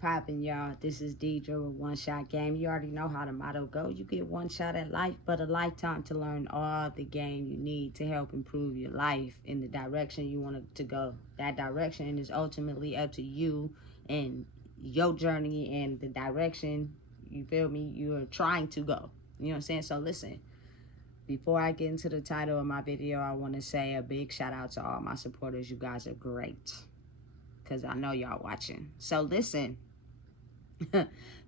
Poppin', y'all. This is Deidre with One Shot Game. You already know how the motto go. You get one shot at life, but a lifetime to learn all the game you need to help improve your life in the direction you want it to go. That direction is ultimately up to you and your journey and the direction, you feel me, you're trying to go. You know what I'm saying? So listen, before I get into the title of my video, I want to say a big shout out to all my supporters. You guys are great, because I know y'all watching. So listen.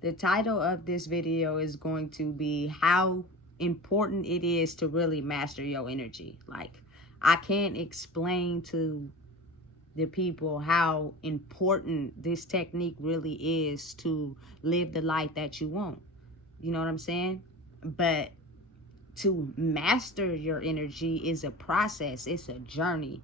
The title of this video is going to be how important it is to really master your energy. Like, I can't explain to the people how important this technique really is to live the life that you want. You know what I'm saying? But to master your energy is a process. It's a journey.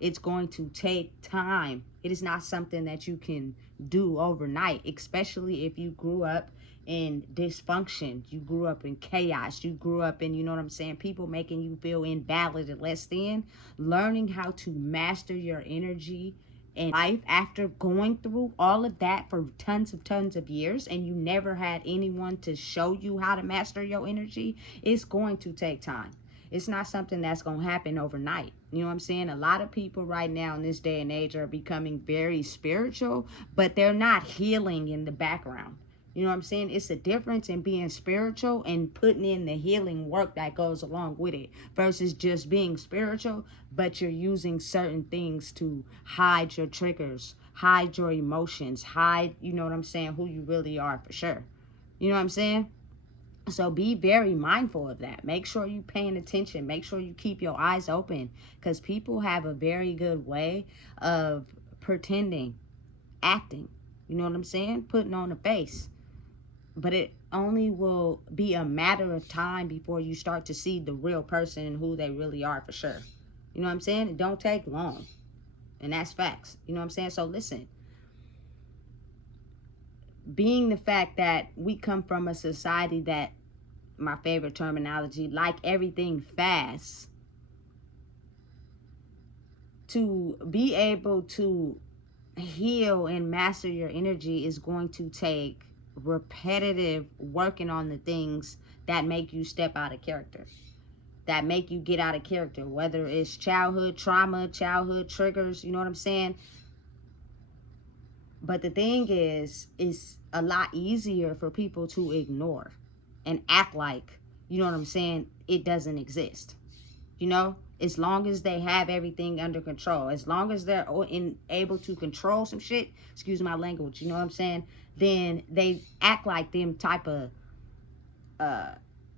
It's going to take time. It is not something that you can do overnight, especially if you grew up in dysfunction. You grew up in chaos. You grew up in, you know what I'm saying, people making you feel invalid and less than. Learning how to master your energy and life after going through all of that for tons of years, and you never had anyone to show you how to master your energy, it's going to take time. It's not something that's going to happen overnight. You know what I'm saying? A lot of people right now in this day and age are becoming very spiritual, but they're not healing in the background. You know what I'm saying? It's a difference in being spiritual and putting in the healing work that goes along with it versus just being spiritual, but you're using certain things to hide your triggers, hide your emotions, hide, you know what I'm saying, who you really are for sure. You know what I'm saying? So be very mindful of that. Make sure you're paying attention. Make sure you keep your eyes open, because people have a very good way of pretending, acting. You know what I'm saying? Putting on a face. But it only will be a matter of time before you start to see the real person and who they really are for sure. You know what I'm saying? It don't take long. And that's facts. You know what I'm saying? So listen. Being the fact that we come from a society that, my favorite terminology, like everything fast, to be able to heal and master your energy is going to take repetitive working on the things that make you step out of character, that make you get out of character, whether it's childhood trauma, childhood triggers, you know what I'm saying? But the thing is, it's a lot easier for people to ignore and act like, you know what I'm saying, it doesn't exist. You know, as long as they have everything under control, as long as they're able to control some shit, excuse my language, you know what I'm saying, then they act like them type of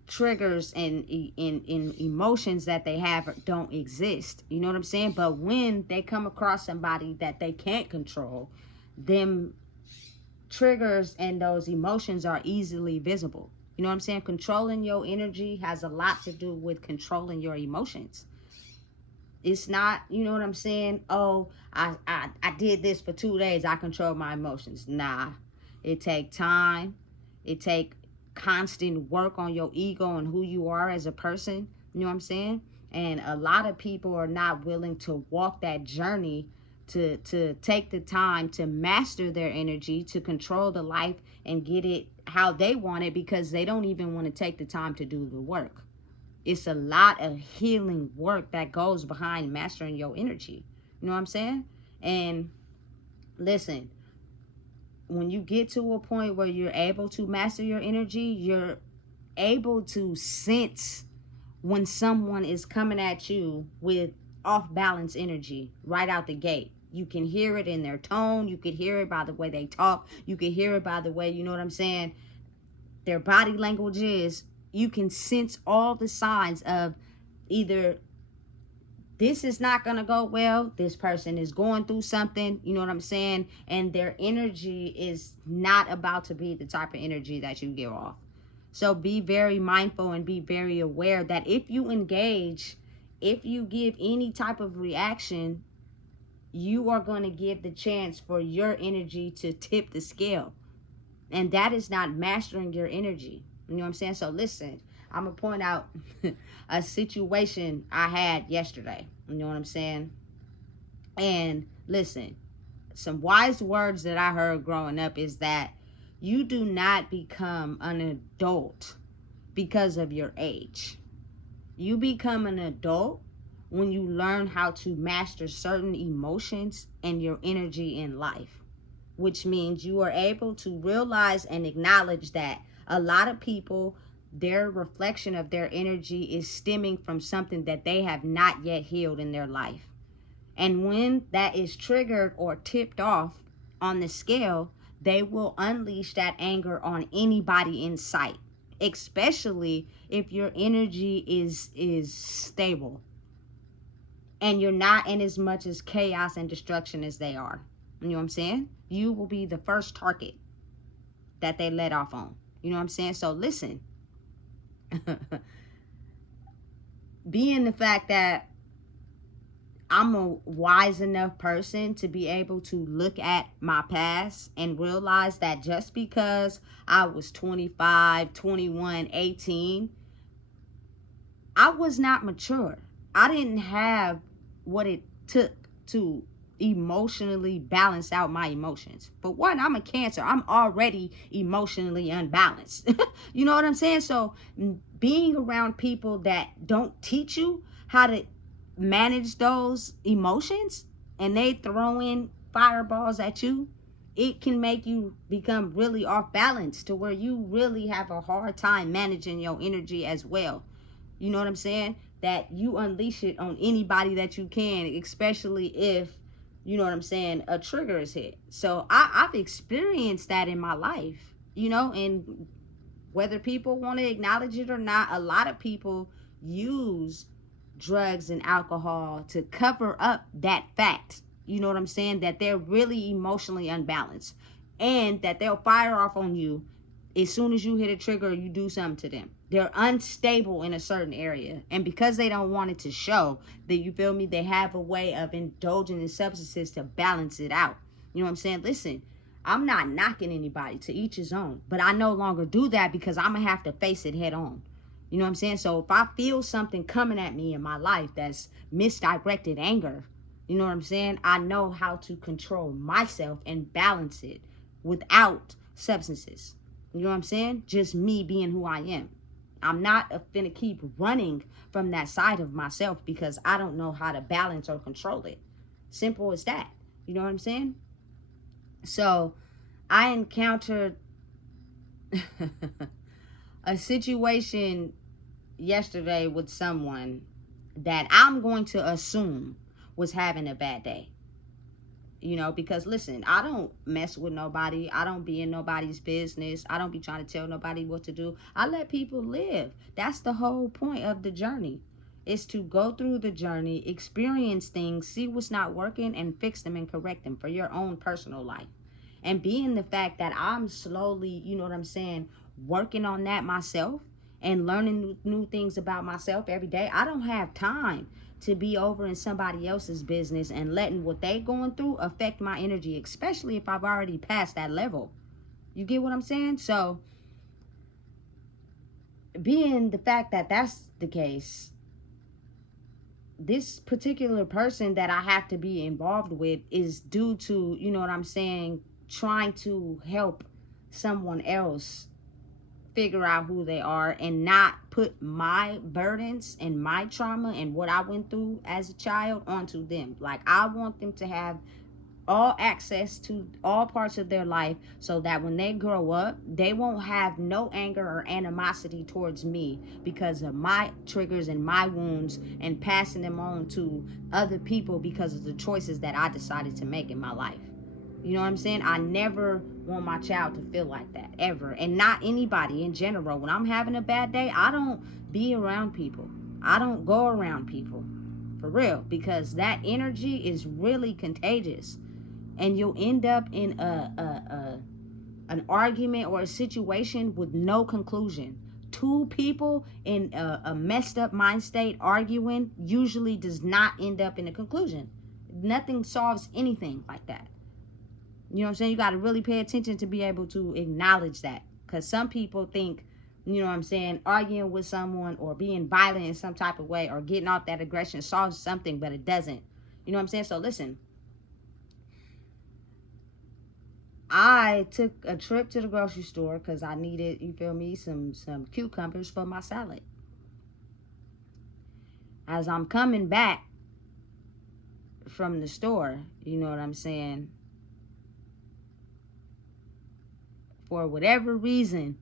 triggers and emotions that they have don't exist. You know what I'm saying? But when they come across somebody that they can't control, them triggers and those emotions are easily visible. You know what I'm saying? Controlling your energy has a lot to do with controlling your emotions. It's not, you know what I'm saying, oh, I did this for 2 days, I control my emotions. Nah, it take time. It take constant work on your ego and who you are as a person. You know what I'm saying? And a lot of people are not willing to walk that journey to take the time to master their energy, to control the life and get it how they want it, because they don't even want to take the time to do the work. It's a lot of healing work that goes behind mastering your energy. You know what I'm saying? And listen, when you get to a point where you're able to master your energy, you're able to sense when someone is coming at you with off balance energy right out the gate. You can hear it in their tone. You could hear it by the way they talk. You could hear it by the way, you know what I'm saying, their body language is. You can sense all the signs of either this is not going to go well, this person is going through something, you know what I'm saying, and their energy is not about to be the type of energy that you give off. So be very mindful and be very aware that if you engage, if you give any type of reaction, you are going to give the chance for your energy to tip the scale. And that is not mastering your energy. You know what I'm saying? So listen, I'm going to point out a situation I had yesterday. You know what I'm saying? And listen, some wise words that I heard growing up is that you do not become an adult because of your age. You become an adult when you learn how to master certain emotions and your energy in life, which means you are able to realize and acknowledge that a lot of people, their reflection of their energy is stemming from something that they have not yet healed in their life. And when that is triggered or tipped off on the scale, they will unleash that anger on anybody in sight, especially if your energy is stable and you're not in as much as chaos and destruction as they are. You know what I'm saying? You will be the first target that they let off on. You know what I'm saying? So listen, being the fact that I'm a wise enough person to be able to look at my past and realize that just because I was 25, 21, 18, I was not mature. I didn't have what it took to emotionally balance out my emotions. For one, I'm a Cancer. I'm already emotionally unbalanced. You know what I'm saying? So being around people that don't teach you how to manage those emotions and they throw in fireballs at you, it can make you become really off balance to where you really have a hard time managing your energy as well. You know what I'm saying? That you unleash it on anybody that you can, especially if, you know what I'm saying, a trigger is hit. So I've experienced that in my life, you know, and whether people want to acknowledge it or not, a lot of people use drugs and alcohol to cover up that fact. You know what I'm saying? That they're really emotionally unbalanced and that they'll fire off on you as soon as you hit a trigger or you do something to them. They're unstable in a certain area. And because they don't want it to show, that, you feel me, they have a way of indulging in substances to balance it out. You know what I'm saying? Listen, I'm not knocking anybody, to each his own. But I no longer do that because I'm going to have to face it head on. You know what I'm saying? So if I feel something coming at me in my life that's misdirected anger, you know what I'm saying? I know how to control myself and balance it without substances. You know what I'm saying? Just me being who I am. I'm not finna keep running from that side of myself because I don't know how to balance or control it. Simple as that. You know what I'm saying? So I encountered a situation yesterday with someone that I'm going to assume was having a bad day. You know, because listen, I don't mess with nobody. I don't be in nobody's business. I don't be trying to tell nobody what to do. I let people live. That's the whole point of the journey. Is to go through the journey, experience things, see what's not working, and fix them and correct them for your own personal life. And being the fact that I'm slowly, you know what I'm saying, working on that myself and learning new things about myself every day, I don't have time to be over in somebody else's business and letting what they going through affect my energy, especially if I've already passed that level. You get what I'm saying? So being the fact that that's the case, this particular person that I have to be involved with is due to, you know what I'm saying, trying to help someone else figure out who they are and not put my burdens and my trauma and what I went through as a child onto them. Like, I want them to have all access to all parts of their life so that when they grow up, they won't have no anger or animosity towards me because of my triggers and my wounds and passing them on to other people because of the choices that I decided to make in my life. You know what I'm saying? I never want my child to feel like that, ever. And not anybody in general. When I'm having a bad day, I don't be around people. I don't go around people. For real. Because that energy is really contagious. And you'll end up in an argument or a situation with no conclusion. Two people in a messed up mind state arguing usually does not end up in a conclusion. Nothing solves anything like that. You know what I'm saying? You got to really pay attention to be able to acknowledge that. Because some people think, you know what I'm saying, arguing with someone or being violent in some type of way or getting off that aggression solves something, but it doesn't. You know what I'm saying? So listen, I took a trip to the grocery store because I needed, you feel me, some cucumbers for my salad. As I'm coming back from the store, you know what I'm saying, for whatever reason,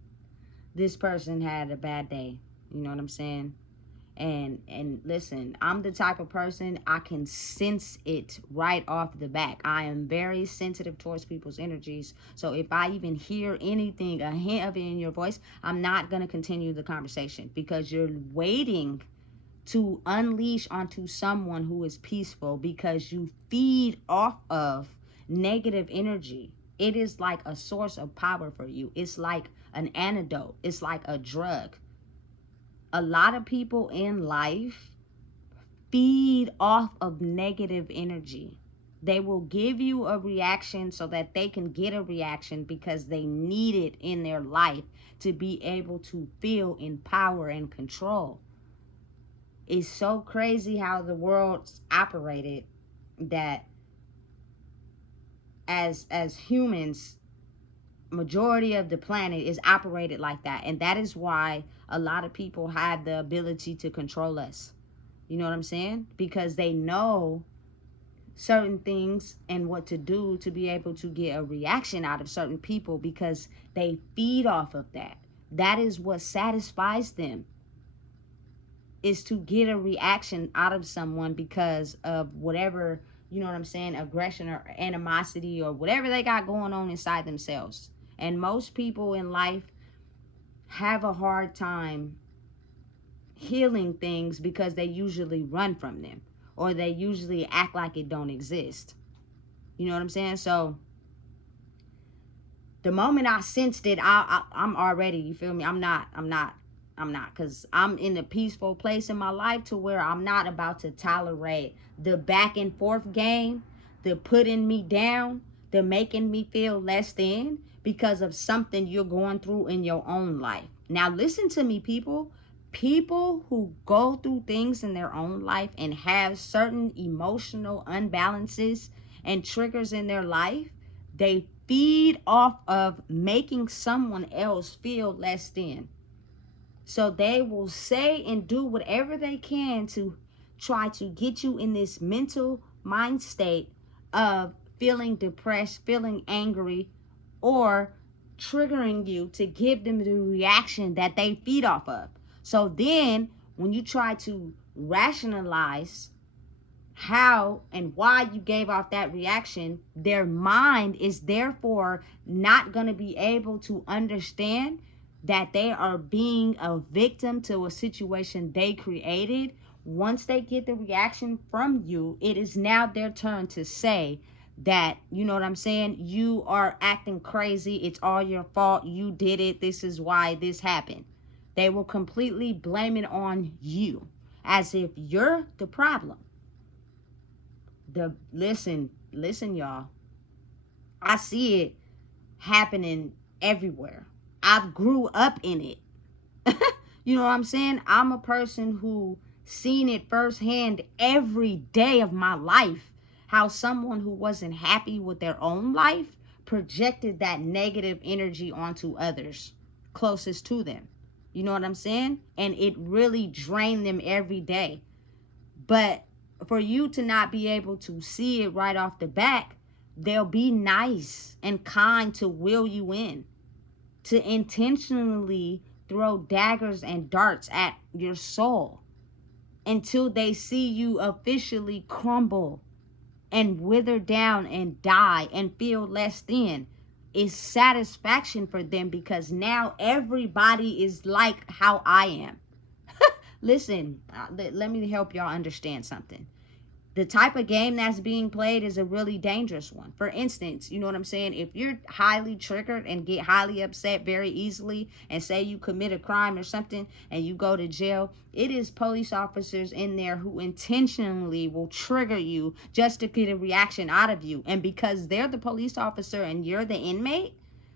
this person had a bad day. You know what I'm saying? And listen, I'm the type of person, I can sense it right off the back. I am very sensitive towards people's energies. So if I even hear anything, a hint of it in your voice, I'm not going to continue the conversation, because you're waiting to unleash onto someone who is peaceful, because you feed off of negative energy. It is like a source of power for you. It's like an antidote. It's like a drug. A lot of people in life feed off of negative energy. They will give you a reaction so that they can get a reaction, because they need it in their life to be able to feel in power and control. It's so crazy how the world's operated, that as humans, majority of the planet is operated like that. And that is why a lot of people have the ability to control us. You know what I'm saying? Because they know certain things and what to do to be able to get a reaction out of certain people, because they feed off of that. That is what satisfies them, is to get a reaction out of someone because of whatever, you know what I'm saying, aggression or animosity or whatever they got going on inside themselves. And most people in life have a hard time healing things because they usually run from them, or they usually act like it don't exist. You know what I'm saying? So the moment I sensed it, I'm already, you feel me? I'm not, because I'm in a peaceful place in my life to where I'm not about to tolerate the back and forth game, the putting me down, the making me feel less than because of something you're going through in your own life. Now listen to me, people. People who go through things in their own life and have certain emotional unbalances and triggers in their life, they feed off of making someone else feel less than. So they will say and do whatever they can to try to get you in this mental mind state of feeling depressed, feeling angry, or triggering you to give them the reaction that they feed off of. So then when you try to rationalize how and why you gave off that reaction, their mind is therefore not going to be able to understand that they are being a victim to a situation they created. Once they get the reaction from you, it is now their turn to say that, you know what I'm saying, you are acting crazy, it's all your fault, you did it, this is why this happened. They will completely blame it on you, as if you're the problem. Listen, y'all. I see it happening everywhere. I've grew up in it. You know what I'm saying? I'm a person who seen it firsthand every day of my life. How someone who wasn't happy with their own life projected that negative energy onto others closest to them. You know what I'm saying? And it really drained them every day. But for you to not be able to see it right off the back, they'll be nice and kind to will you in, to intentionally throw daggers and darts at your soul until they see you officially crumble and wither down and die and feel less than. Is satisfaction for them, because now everybody is like how I am. Listen, let me help y'all understand something. The type of game that's being played is a really dangerous one. For instance, you know what I'm saying? If you're highly triggered and get highly upset very easily, and say you commit a crime or something and you go to jail, it is police officers in there who intentionally will trigger you just to get a reaction out of you. And because they're the police officer and you're the inmate,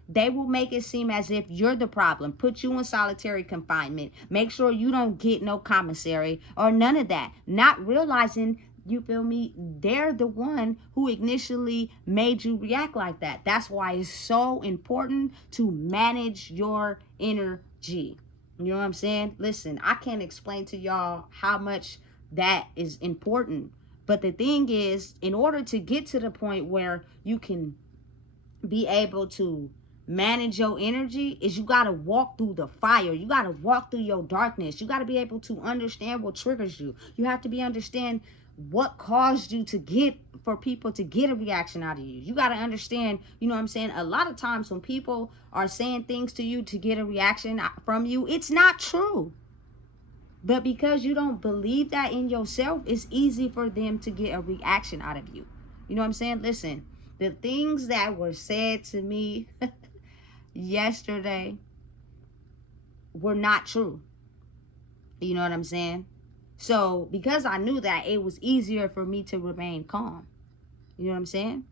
they will make it seem as if you're the problem, put you in solitary confinement, make sure you don't get no commissary or none of that, not realizing You feel me? They're the one who initially made you react like that. That's why it's so important to manage your energy. You know what I'm saying? Listen, I can't explain to y'all how much that is important. But the thing is, in order to get to the point where you can be able to manage your energy, is you got to walk through the fire. You got to walk through your darkness. You got to be able to understand what triggers you. You have to be understand what caused you to get, for people to get a reaction out of you. You got to understand, you know what I'm saying? A lot of times when people are saying things to you to get a reaction from you, it's not true. But because you don't believe that in yourself, it's easy for them to get a reaction out of you. You know what I'm saying? Listen, the things that were said to me yesterday were not true. You know what I'm saying? So because I knew that, it was easier for me to remain calm. You know what I'm saying?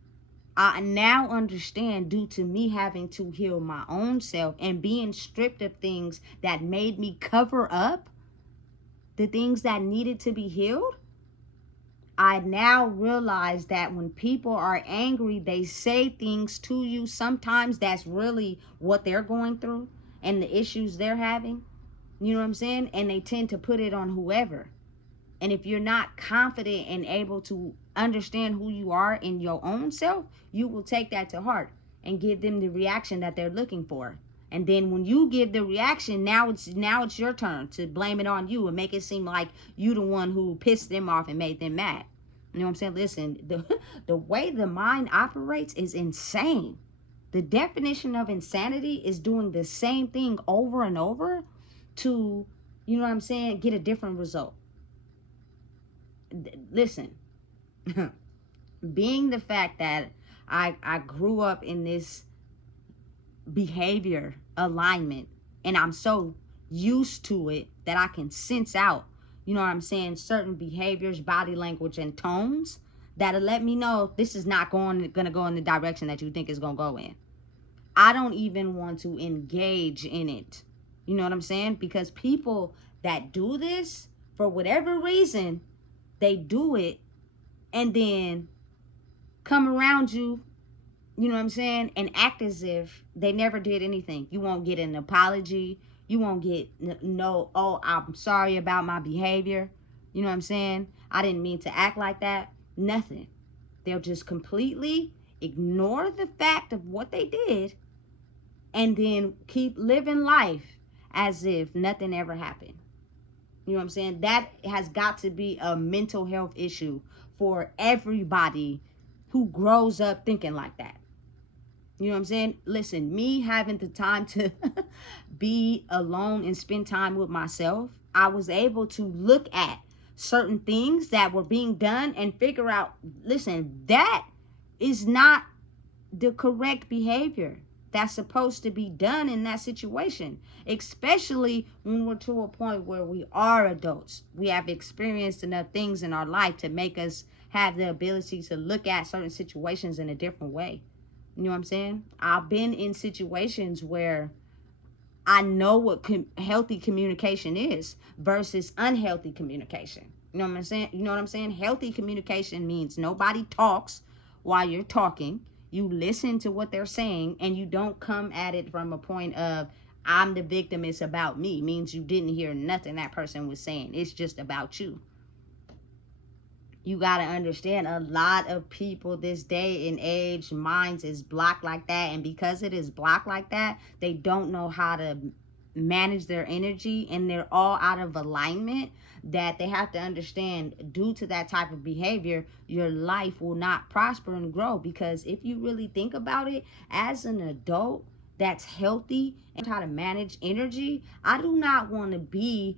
I now understand, due to me having to heal my own self and being stripped of things that made me cover up the things that needed to be healed. I now realize that when people are angry, they say things to you. Sometimes that's really what they're going through and the issues they're having. You know what I'm saying? And they tend to put it on whoever. And if you're not confident and able to understand who you are in your own self, you will take that to heart and give them the reaction that they're looking for. And then when you give the reaction, now it's your turn to blame it on you and make it seem like you the one who pissed them off and made them mad. You know what I'm saying? Listen, the way the mind operates is insane. The definition of insanity is doing the same thing over and over to, you know what I'm saying, get a different result. Listen, being the fact that I grew up in this behavior alignment and I'm so used to it that I can sense out, you know what I'm saying, certain behaviors, body language, and tones that'll let me know this is not gonna go in the direction that you think it's gonna go in. I don't even want to engage in it. You know what I'm saying? Because people that do this, for whatever reason, they do it and then come around you, you know what I'm saying, and act as if they never did anything. You won't get an apology. You won't get no, oh, I'm sorry about my behavior. You know what I'm saying? I didn't mean to act like that. Nothing. They'll just completely ignore the fact of what they did and then keep living life as if nothing ever happened. You know what I'm saying? That has got to be a mental health issue for everybody who grows up thinking like that. You know what I'm saying? Listen, me having the time to be alone and spend time with myself, I was able to look at certain things that were being done and figure out, listen, that is not the correct behavior that's supposed to be done in that situation, especially when we're to a point where we are adults. We have experienced enough things in our life to make us have the ability to look at certain situations in a different way. You know what I'm saying? I've been in situations where I know what healthy communication is versus unhealthy communication. You know what I'm saying? You know what I'm saying? Healthy communication means nobody talks while you're talking. You listen to what they're saying and you don't come at it from a point of, I'm the victim, it's about me. It means you didn't hear nothing that person was saying. It's just about you. You got to understand, a lot of people this day and age, minds is blocked like that. And because it is blocked like that, they don't know how to manage their energy, and they're all out of alignment, that they have to understand, due to that type of behavior, your life will not prosper and grow. Because if you really think about it, as an adult that's healthy and how to manage energy, I do not want to be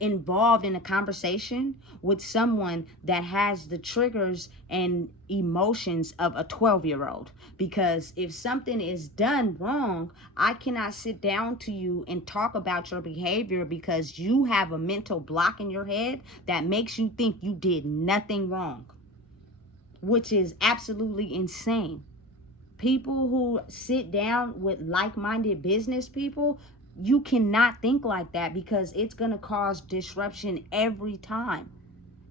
involved in a conversation with someone that has the triggers and emotions of a 12-year-old. Because if something is done wrong, I cannot sit down to you and talk about your behavior because you have a mental block in your head that makes you think you did nothing wrong, which is absolutely insane. People who sit down with like-minded business people, you cannot think like that, because it's going to cause disruption every time.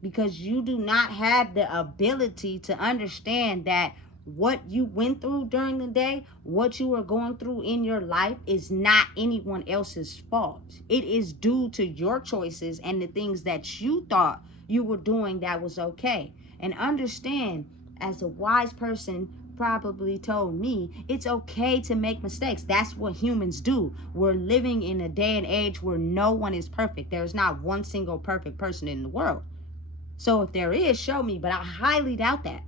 because you do not have the ability to understand that what you went through during the day, what you are going through in your life, is not anyone else's fault. It is due to your choices and the things that you thought you were doing that was okay. And understand, as a wise person probably told me, it's okay to make mistakes. That's what humans do. We're living in a day and age where no one is perfect. There's not one single perfect person in the world. So if there is, show me, but I highly doubt that.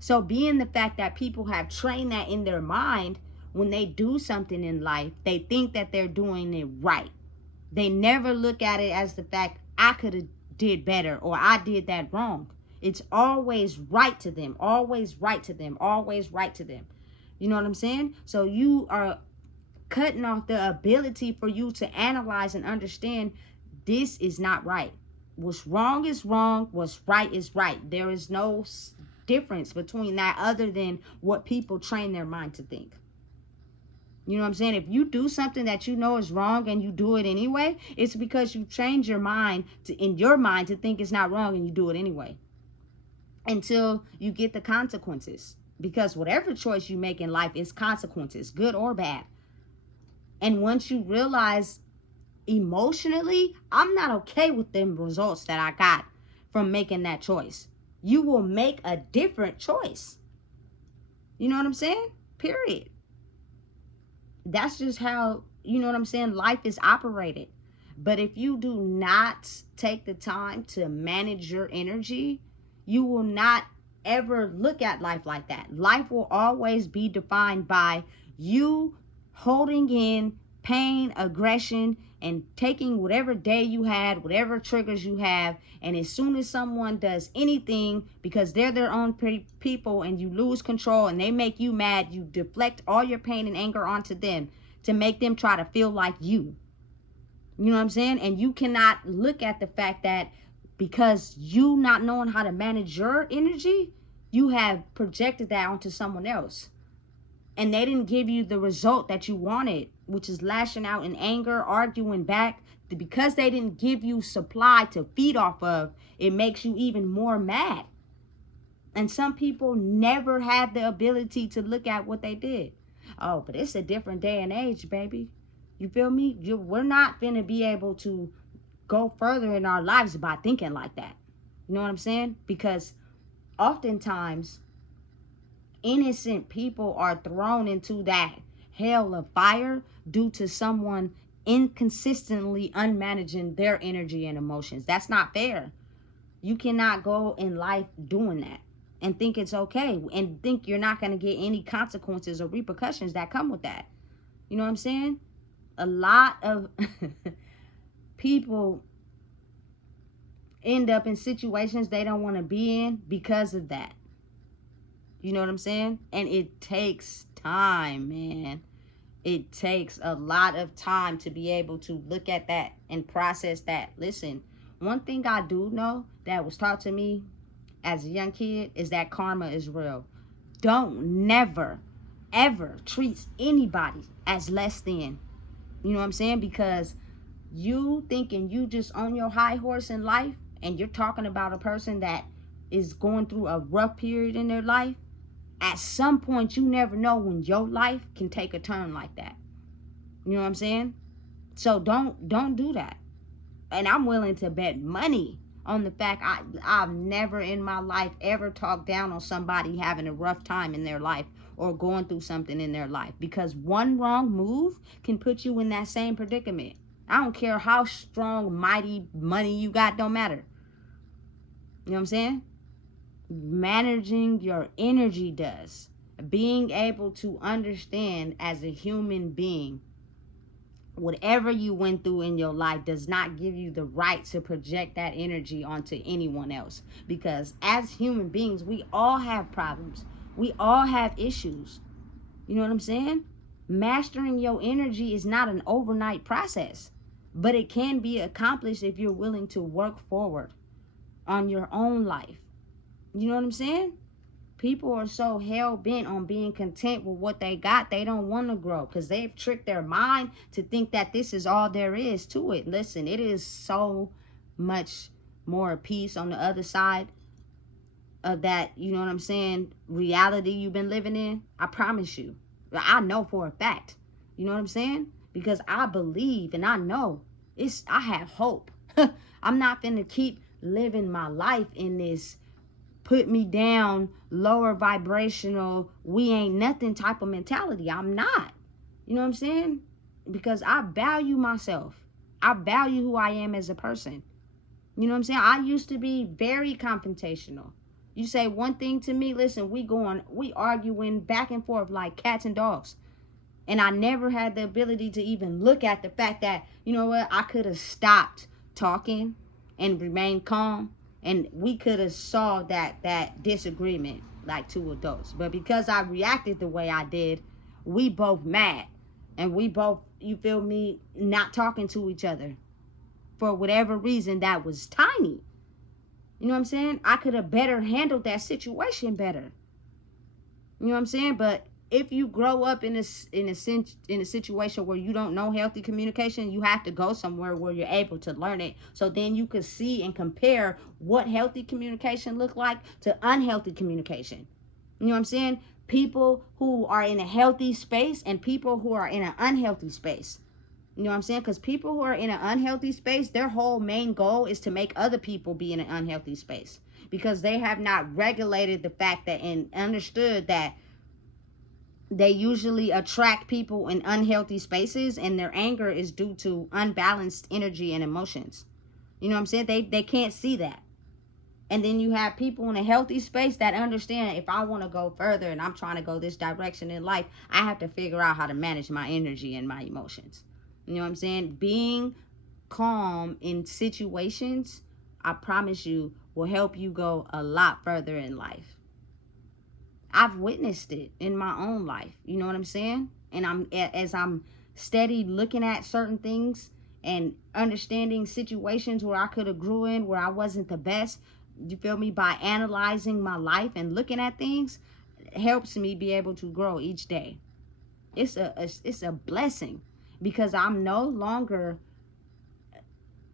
So being the fact that people have trained that in their mind, when they do something in life, they think that they're doing it right. They never look at it as the fact, I could have did better, or I did that wrong. It's always right to them, always right to them, always right to them. You know what I'm saying? So you are cutting off the ability for you to analyze and understand, this is not right. What's wrong is wrong. What's right is right. There is no difference between that other than what people train their mind to think. You know what I'm saying? If you do something that you know is wrong and you do it anyway, it's because you trained your mind in your mind to think it's not wrong, and you do it anyway until you get the consequences. Because whatever choice you make in life is consequences, good or bad. And once you realize emotionally, I'm not okay with them results that I got from making that choice, you will make a different choice. You know what I'm saying? Period. That's just how, you know what I'm saying, life is operated. But if you do not take the time to manage your energy, you will not ever look at life like that. Life will always be defined by you holding in pain, aggression, and taking whatever day you had, whatever triggers you have, and as soon as someone does anything because they're their own people and you lose control and they make you mad, you deflect all your pain and anger onto them to make them try to feel like you. You know what I'm saying? And you cannot look at the fact that because you not knowing how to manage your energy, you have projected that onto someone else. And they didn't give you the result that you wanted, which is lashing out in anger, arguing back. Because they didn't give you supply to feed off of, it makes you even more mad. And some people never had the ability to look at what they did. Oh, but it's a different day and age, baby. You feel me? We're not going to be able to go further in our lives by thinking like that. You know what I'm saying? Because oftentimes innocent people are thrown into that hell of fire due to someone inconsistently unmanaging their energy and emotions. That's not fair. You cannot go in life doing that and think it's okay and think you're not going to get any consequences or repercussions that come with that. You know what I'm saying? A lot of people end up in situations they don't want to be in because of that. You know what I'm saying? And it takes time, man. It takes a lot of time to be able to look at that and process that. Listen, one thing I do know that was taught to me as a young kid is that karma is real. Don't never, ever treat anybody as less than. You know what I'm saying? Because you thinking you just on your high horse in life and you're talking about a person that is going through a rough period in their life, at some point, you never know when your life can take a turn like that. You know what I'm saying? So don't do that. And I'm willing to bet money on the fact I've never in my life ever talked down on somebody having a rough time in their life or going through something in their life. Because one wrong move can put you in that same predicament. I don't care how strong, mighty money you got, don't matter. You know what I'm saying? Managing your energy does. Being able to understand as a human being, whatever you went through in your life does not give you the right to project that energy onto anyone else. Because as human beings, we all have problems. We all have issues. You know what I'm saying? Mastering your energy is not an overnight process, but it can be accomplished if you're willing to work forward on your own life. You know what I'm saying? People are so hell-bent on being content with what they got, they don't want to grow because they've tricked their mind to think that this is all there is to it. Listen, it is so much more peace on the other side of that, you know what I'm saying, reality you've been living in. I promise you. I know for a fact. You know what I'm saying? Because I believe and I know I have hope. I'm not finna keep living my life in this put me down, lower vibrational, we ain't nothing type of mentality. I'm not. You know what I'm saying? Because I value myself. I value who I am as a person. You know what I'm saying? I used to be very confrontational. You say one thing to me, listen, we arguing back and forth like cats and dogs. And I never had the ability to even look at the fact that, you know what, I could have stopped talking and remained calm. And we could have solved that disagreement like two adults. But because I reacted the way I did, we both mad. And we both, you feel me, not talking to each other. For whatever reason that was tiny. You know what I'm saying? I could have better handled that situation better. You know what I'm saying? But if you grow up in a situation where you don't know healthy communication, you have to go somewhere where you're able to learn it. So then you can see and compare what healthy communication look like to unhealthy communication. You know what I'm saying? People who are in a healthy space and people who are in an unhealthy space. You know what I'm saying? Because people who are in an unhealthy space, their whole main goal is to make other people be in an unhealthy space. Because they have not regulated the fact that and understood that they usually attract people in unhealthy spaces, and their anger is due to unbalanced energy and emotions. You know what I'm saying? They can't see that. And then you have people in a healthy space that understand, if I want to go further and I'm trying to go this direction in life, I have to figure out how to manage my energy and my emotions. You know what I'm saying? Being calm in situations, I promise you, will help you go a lot further in life. I've witnessed it in my own life. You know what I'm saying? And as I'm steady looking at certain things and understanding situations where I could have grew in, where I wasn't the best, you feel me, by analyzing my life and looking at things, it helps me be able to grow each day. It's a blessing, because I'm no longer,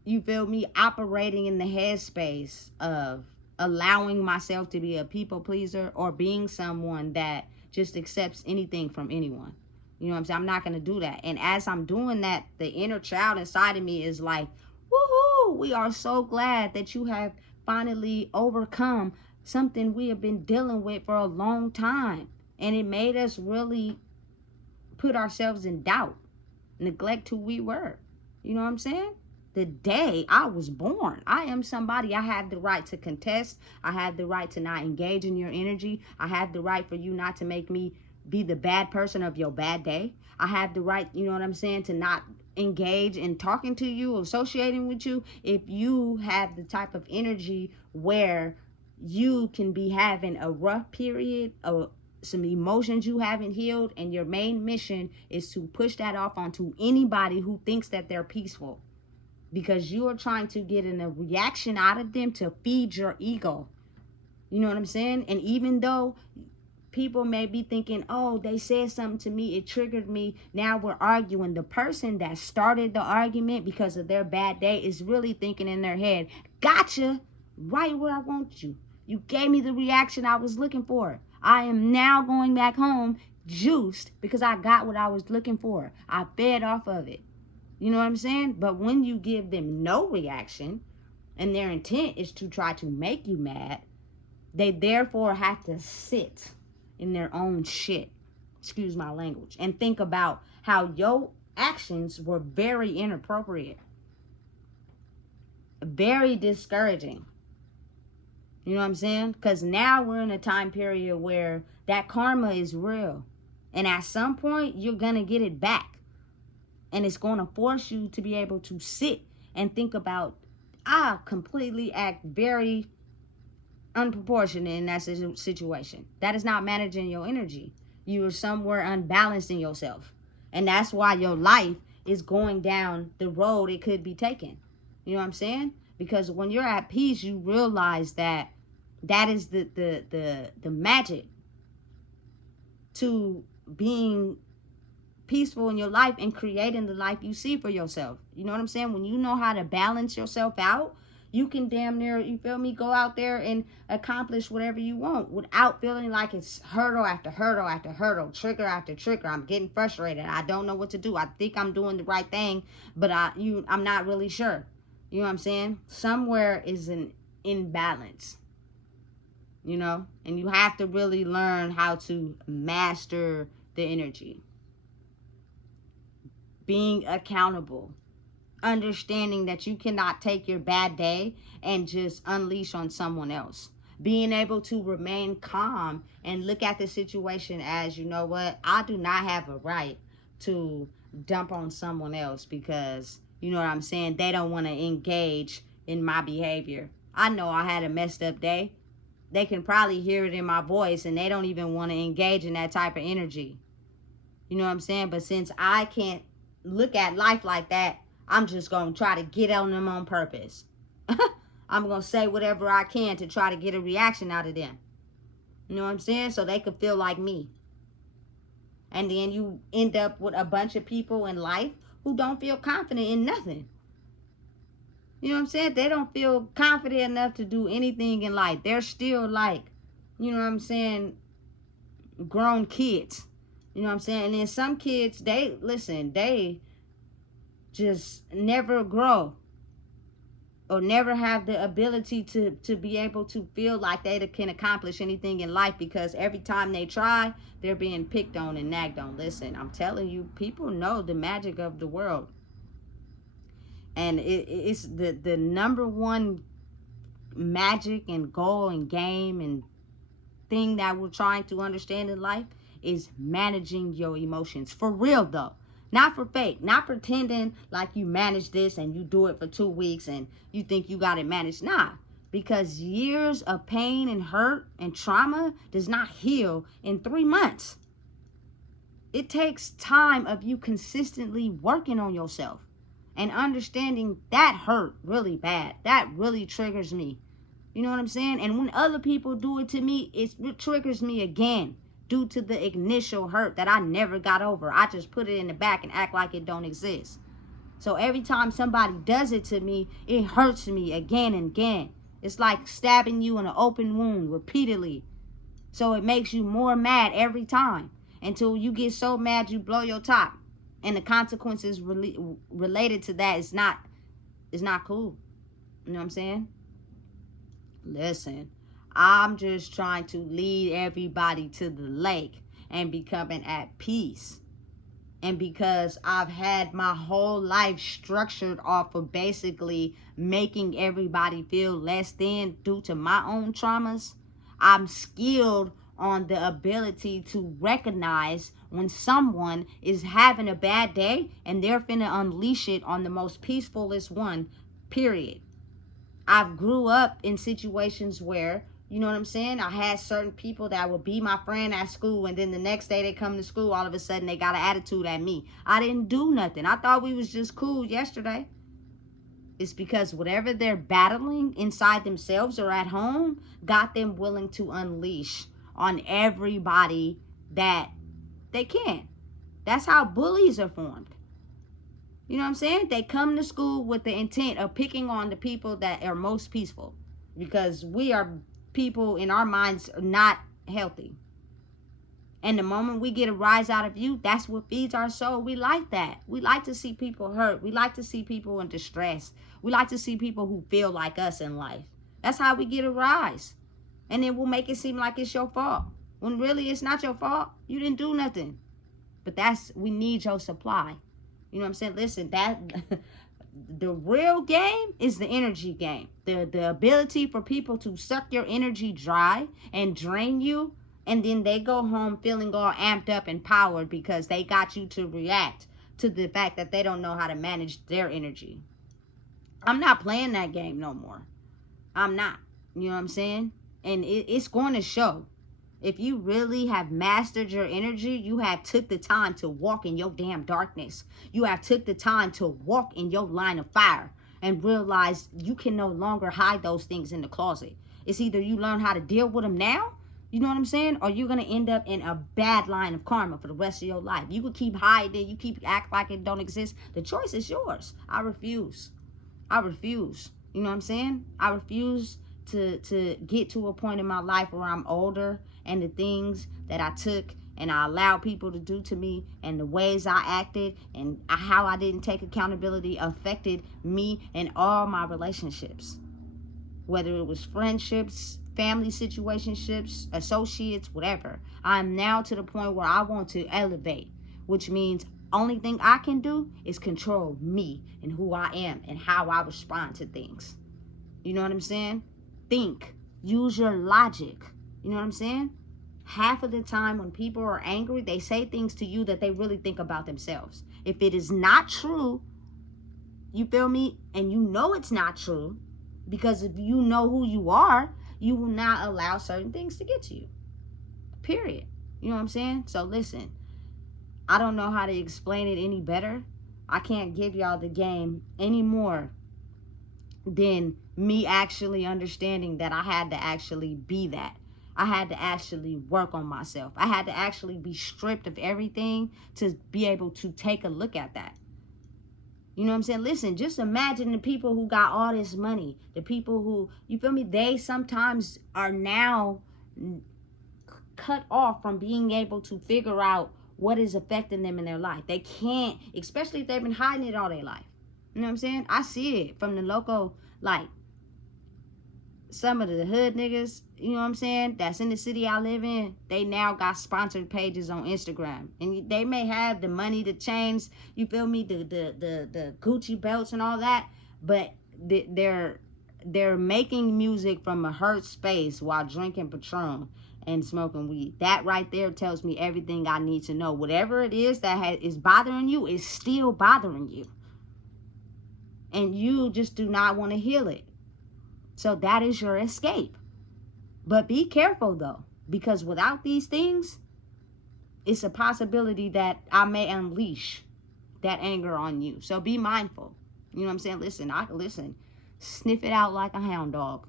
you feel me, operating in the headspace of allowing myself to be a people pleaser or being someone that just accepts anything from anyone. You know what I'm saying? I'm not going to do that. And as I'm doing that, the inner child inside of me is like, woohoo, we are so glad that you have finally overcome something we have been dealing with for a long time. And it made us really put ourselves in doubt, neglect who we were. You know what I'm saying? The day I was born, I am somebody. I have the right to contest. I have the right to not engage in your energy. I have the right for you not to make me be the bad person of your bad day. I have the right, you know what I'm saying, to not engage in talking to you, associating with you, if you have the type of energy where you can be having a rough period, some emotions you haven't healed, and your main mission is to push that off onto anybody who thinks that they're peaceful, because you are trying to get a reaction out of them to feed your ego. You know what I'm saying? And even though people may be thinking, oh, they said something to me, it triggered me, now we're arguing, the person that started the argument because of their bad day is really thinking in their head, gotcha, right where I want you. You gave me the reaction I was looking for. I am now going back home juiced because I got what I was looking for. I fed off of it. You know what I'm saying? But when you give them no reaction and their intent is to try to make you mad, they therefore have to sit in their own shit, excuse my language, and think about how your actions were very inappropriate, very discouraging. You know what I'm saying? Because now we're in a time period where that karma is real. And at some point, you're going to get it back. And it's going to force you to be able to sit and think about, I completely act very unproportionate in that situation. That is not managing your energy. You are somewhere unbalanced in yourself. And that's why your life is going down the road it could be taken. You know what I'm saying? Because when you're at peace, you realize that is the magic to being peaceful in your life and creating the life you see for yourself. You know what I'm saying? When you know how to balance yourself out, You can damn near, you feel me, go out there and accomplish whatever you want without feeling like it's hurdle after hurdle after hurdle, trigger after trigger. I'm getting frustrated. I don't know what to do. I think I'm doing the right thing, but I'm not really sure. You know what I'm saying? Somewhere is an imbalance, you know, and you have to really learn how to master the energy. Being accountable. Understanding that you cannot take your bad day and just unleash on someone else. Being able to remain calm and look at the situation as, you know what, I do not have a right to dump on someone else because, you know what I'm saying, they don't want to engage in my behavior. I know I had a messed up day. They can probably hear it in my voice and they don't even want to engage in that type of energy. You know what I'm saying? But since I can't look at life like that, I'm just going to try to get on them on purpose. I'm going to say whatever I can to try to get a reaction out of them. You know what I'm saying? So they could feel like me. And then you end up with a bunch of people in life who don't feel confident in nothing. You know what I'm saying? They don't feel confident enough to do anything in life. They're still like, you know what I'm saying, grown kids. You know what I'm saying? And then some kids, they just never grow or never have the ability to be able to feel like they can accomplish anything in life because every time they try, they're being picked on and nagged on. Listen, I'm telling you, people know the magic of the world. And it's the number one magic and goal and game and thing that we're trying to understand in life is managing your emotions. For real though. Not for fake, not pretending like you manage this and you do it for 2 weeks and you think you got it managed. Nah, because years of pain and hurt and trauma does not heal in 3 months. It takes time of you consistently working on yourself and understanding that hurt really bad. That really triggers me. You know what I'm saying? And when other people do it to me, it triggers me again. Due to the initial hurt that I never got over. I just put it in the back and act like it don't exist. So every time somebody does it to me, it hurts me again and again. It's like stabbing you in an open wound repeatedly. So it makes you more mad every time. Until you get so mad you blow your top. And the consequences related to that is not cool. You know what I'm saying? Listen. I'm just trying to lead everybody to the lake and becoming at peace. And because I've had my whole life structured off of basically making everybody feel less than due to my own traumas, I'm skilled on the ability to recognize when someone is having a bad day and they're finna unleash it on the most peacefulest one, period. I've grew up in situations where, you know what I'm saying, I had certain people that would be my friend at school, and then the next day they come to school, all of a sudden they got an attitude at me. I didn't do nothing. I thought we was just cool yesterday. It's because whatever they're battling inside themselves or at home got them willing to unleash on everybody that they can. That's how bullies are formed. You know what I'm saying? They come to school with the intent of picking on the people that are most peaceful, because we are people in our minds are not healthy. And the moment we get a rise out of you, that's what feeds our soul. We like that. We like to see people hurt. We like to see people in distress. We like to see people who feel like us in life. That's how we get a rise. And then we'll make it seem like it's your fault, when really it's not your fault. You didn't do nothing. But we need your supply. You know what I'm saying? Listen, the real game is the energy game. The ability for people to suck your energy dry and drain you, and then they go home feeling all amped up and powered because they got you to react to the fact that they don't know how to manage their energy. I'm not playing that game no more. I'm not. You know what I'm saying? And it's going to show. If you really have mastered your energy, you have took the time to walk in your damn darkness. You have took the time to walk in your line of fire and realize you can no longer hide those things in the closet. It's either you learn how to deal with them now, you know what I'm saying, or you're going to end up in a bad line of karma for the rest of your life. You could keep hiding, you keep act like it don't exist. The choice is yours. I refuse. You know what I'm saying? I refuse to get to a point in my life where I'm older and the things that I took and I allowed people to do to me and the ways I acted and how I didn't take accountability affected me and all my relationships. Whether it was friendships, family situationships, associates, whatever. I'm now to the point where I want to elevate, which means only thing I can do is control me and who I am and how I respond to things. You know what I'm saying? Think. Use your logic. You know what I'm saying? Half of the time when people are angry, they say things to you that they really think about themselves. If it is not true, you feel me? And you know it's not true, because if you know who you are, you will not allow certain things to get to you. Period. You know what I'm saying? So listen, I don't know how to explain it any better. I can't give y'all the game any more than me actually understanding that I had to actually be that. I had to actually work on myself. I had to actually be stripped of everything to be able to take a look at that. You know what I'm saying? Listen, just imagine the people who got all this money, the people who, you feel me, they sometimes are now cut off from being able to figure out what is affecting them in their life. They can't, especially if they've been hiding it all their life. You know what I'm saying? I see it from the local, like, some of the hood niggas, you know what I'm saying, that's in the city I live in. They now got sponsored pages on Instagram. And they may have the money, the chains, you feel me, the Gucci belts and all that. But they're making music from a hurt space while drinking Patron and smoking weed. That right there tells me everything I need to know. Whatever it is that is bothering you is still bothering you. And you just do not want to heal it. So that is your escape. But be careful though, because without these things, it's a possibility that I may unleash that anger on you. So be mindful. You know what I'm saying? Listen, sniff it out like a hound dog.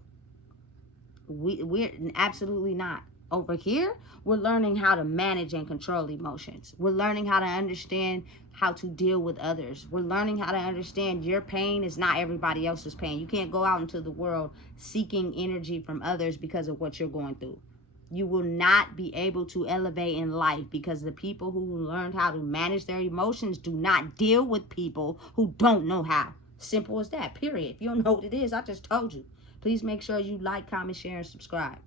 We're absolutely not. Over here, we're learning how to manage and control emotions. We're learning how to understand how to deal with others. We're learning how to understand your pain is not everybody else's pain. You can't go out into the world seeking energy from others because of what you're going through. You will not be able to elevate in life because the people who learned how to manage their emotions do not deal with people who don't know how. Simple as that, period. If you don't know what it is, I just told you. Please make sure you like, comment, share, and subscribe.